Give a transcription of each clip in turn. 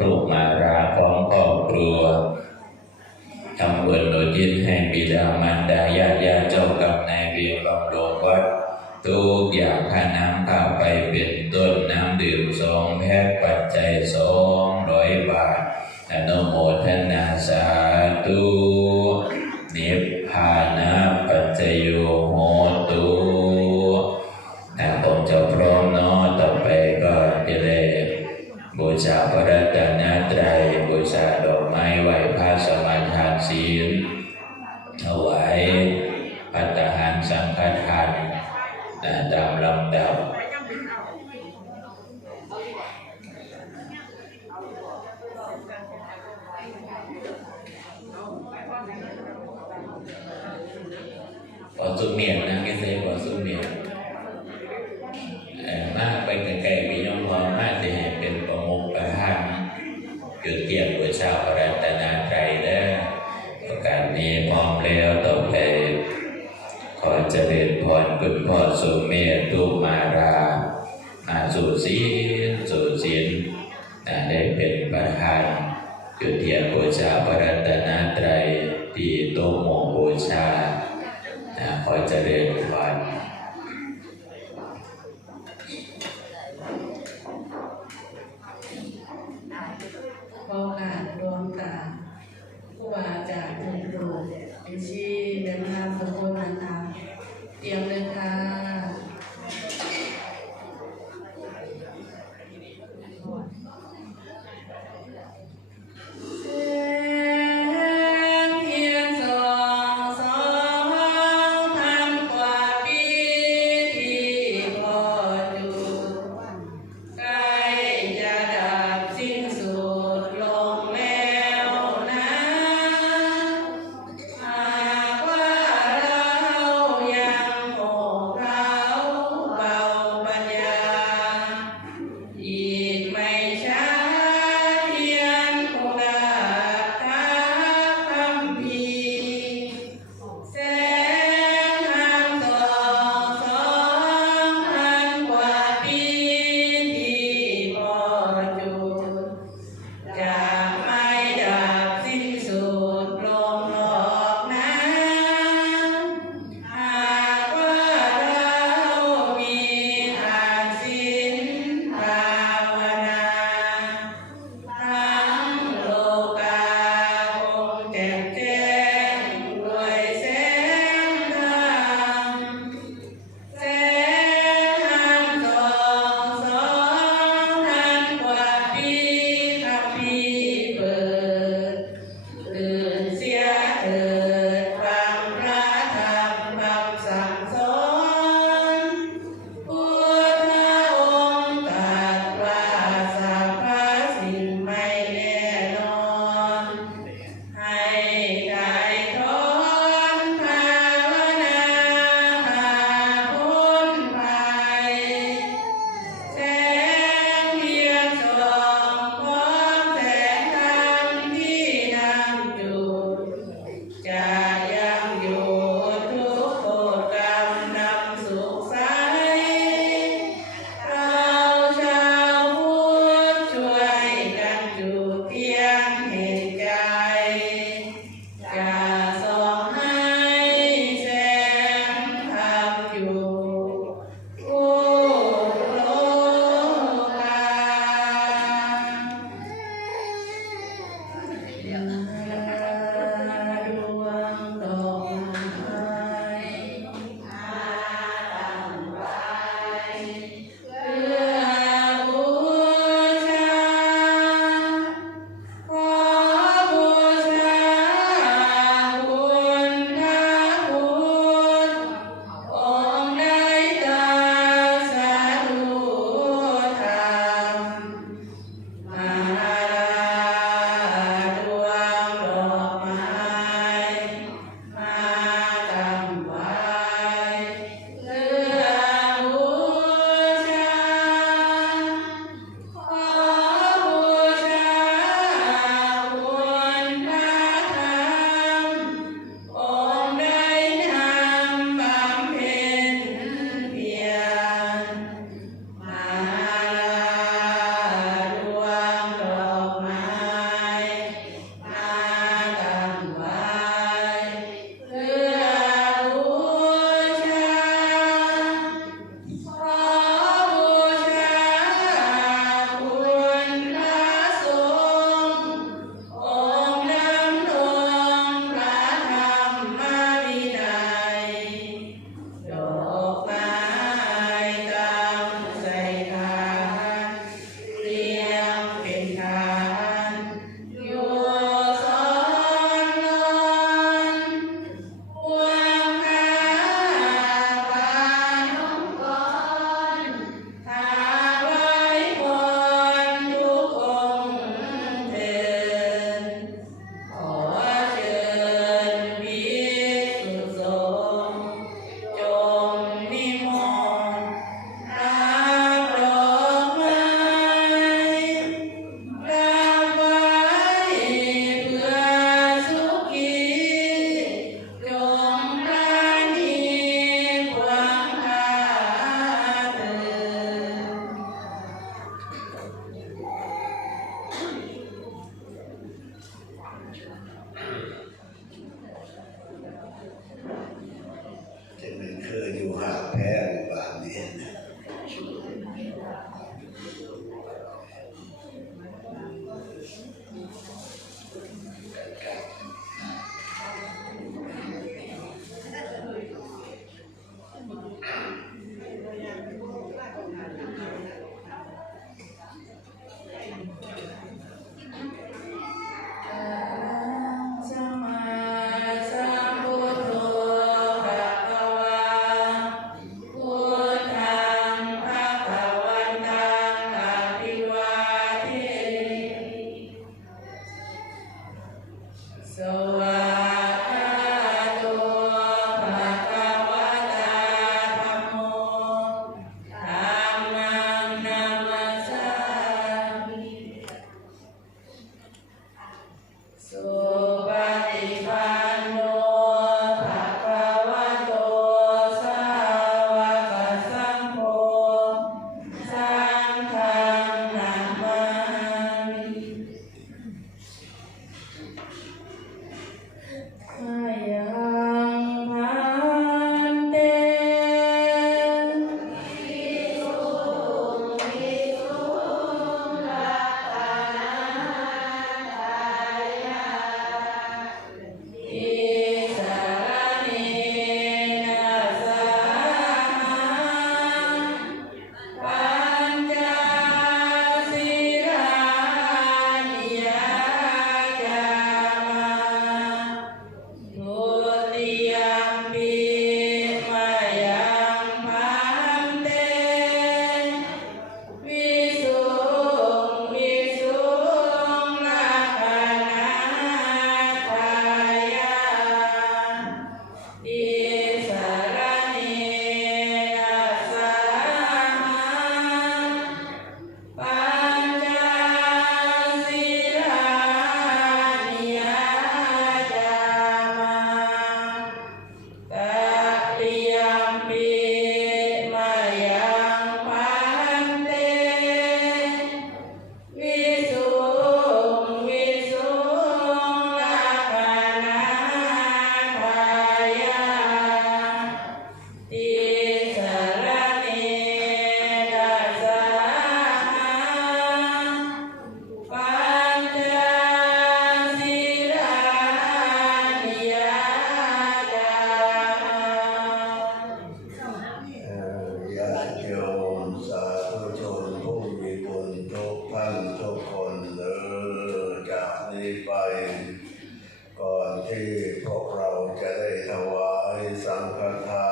ลูกมาราของครอบครัวทำบุญอุทิศให้บิดามารดาญาติญาติเจ้ากรรมนายเวรบำรุงวัดทุกอย่างค่าน้ำค่าไฟเป็นต้นน้ำดื่มสองแพ็คปัจจัยสองร้อยบาทอนุโมทนาสาธุนิพพานะปัจจโย ชาพระรัตนตรัยบูชาดอกไม้ไหว้พระสมาทานศีลถวายพัตหารสังฆทานนะตามลำดับพอสุเมียน ชาพระรัตนตรัยที่โต๊ะหมู่บูชา ขอเจริญ ก่อนที่พวกเราจะได้ถวายสังฆทาน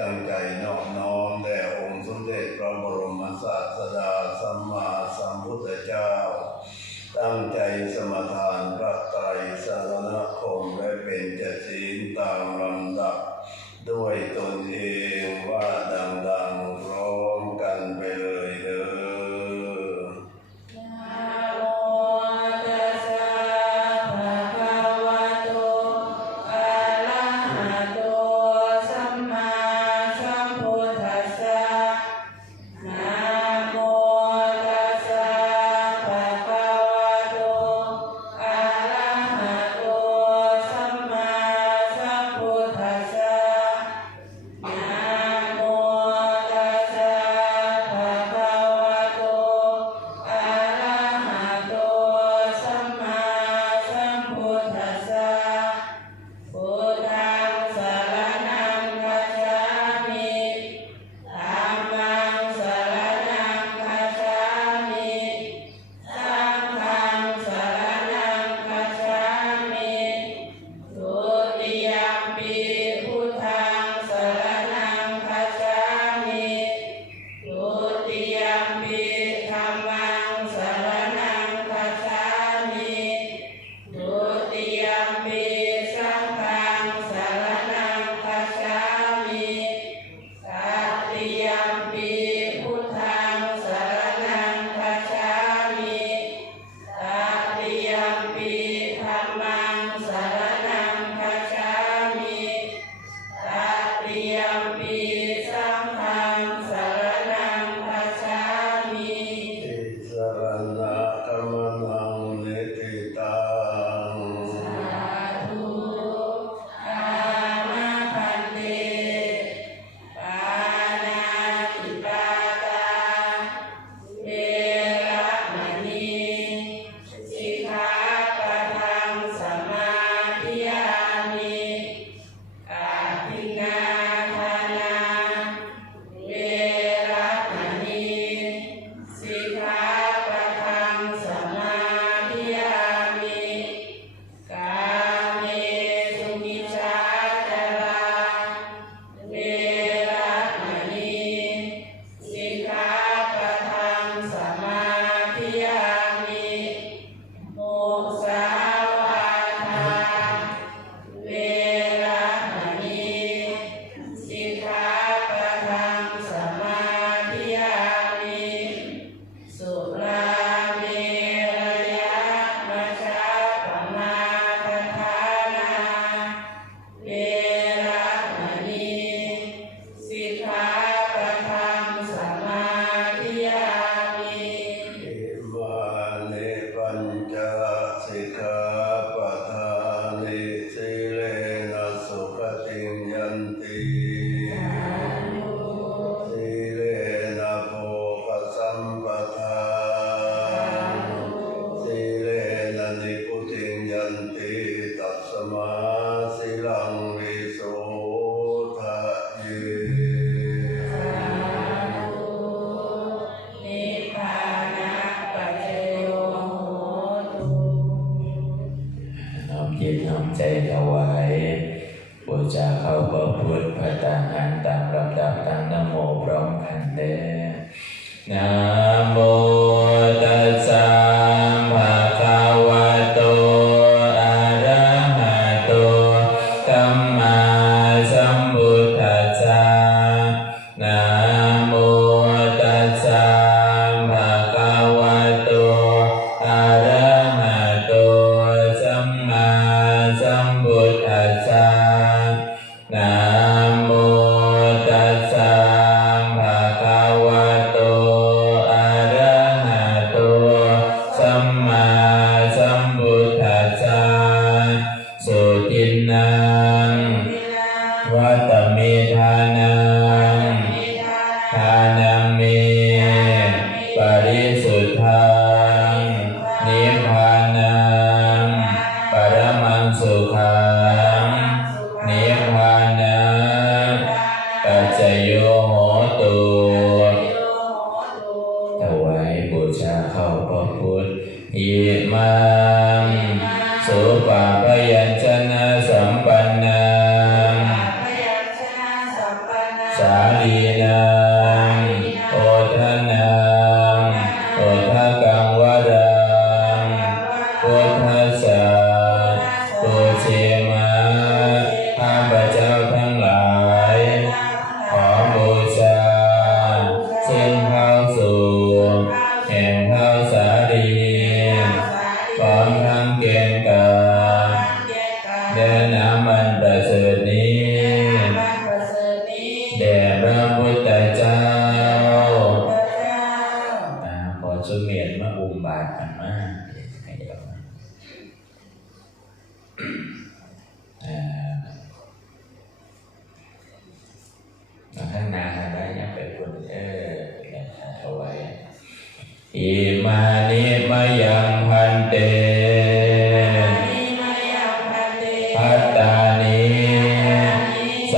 ตั้งใจนอบน้อมแด่องค์สมเด็จพระบรมศาสดาสัมมาสัมพุทธเจ้า ตั้งใจสมทานพระไตรสารณคมและเป็นจัดศีลตาม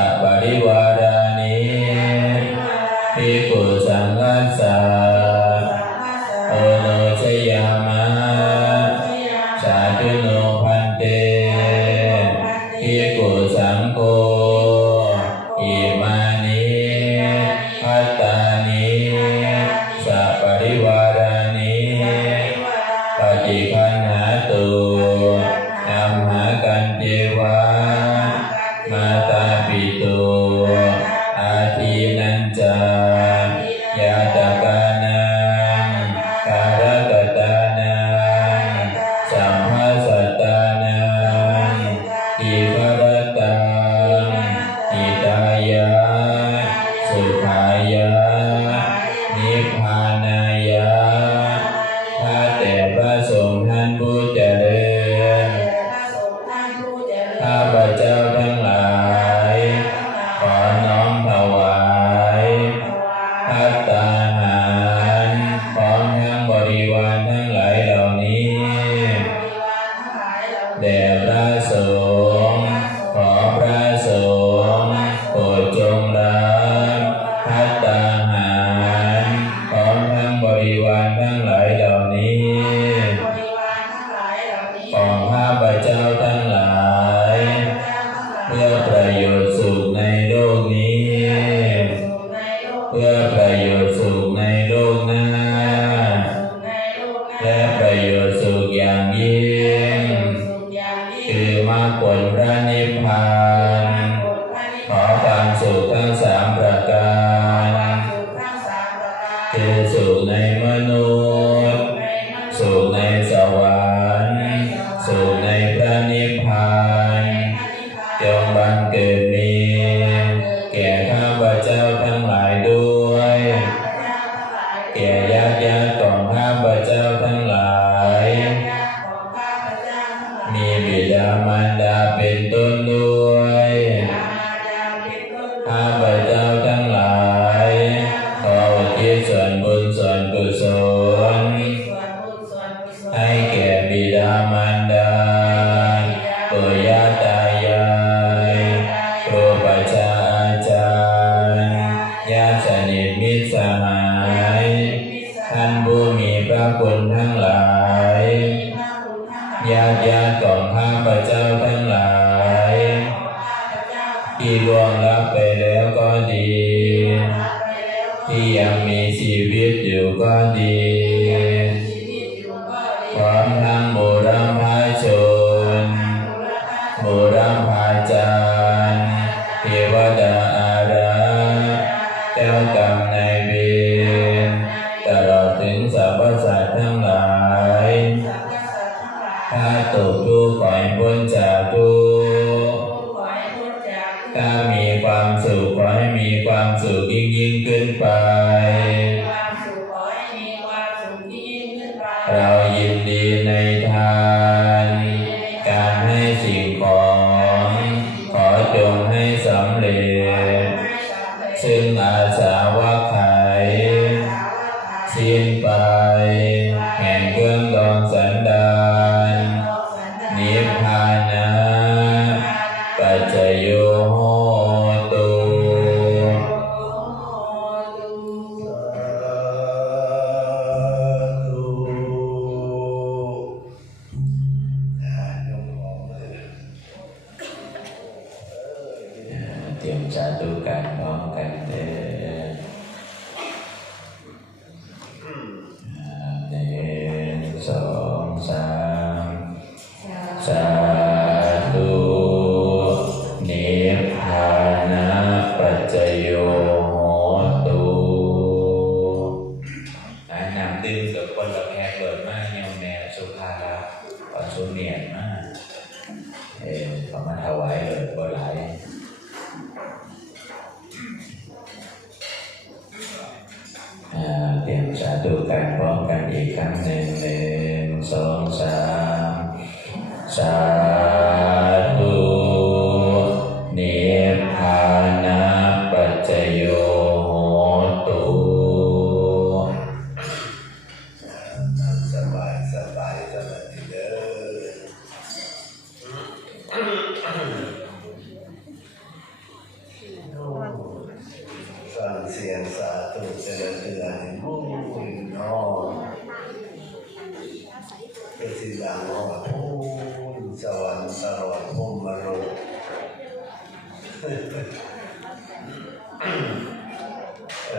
watakabaliwa 一晚难来。 ญาติญาติของข้าพระเจ้าทั้งหลายที่ร่วงรับไปแล้วก็ดี ที่ยังมีชีวิตอยู่ก็ดี tiap jatuh kan mau kan eh, Shalom.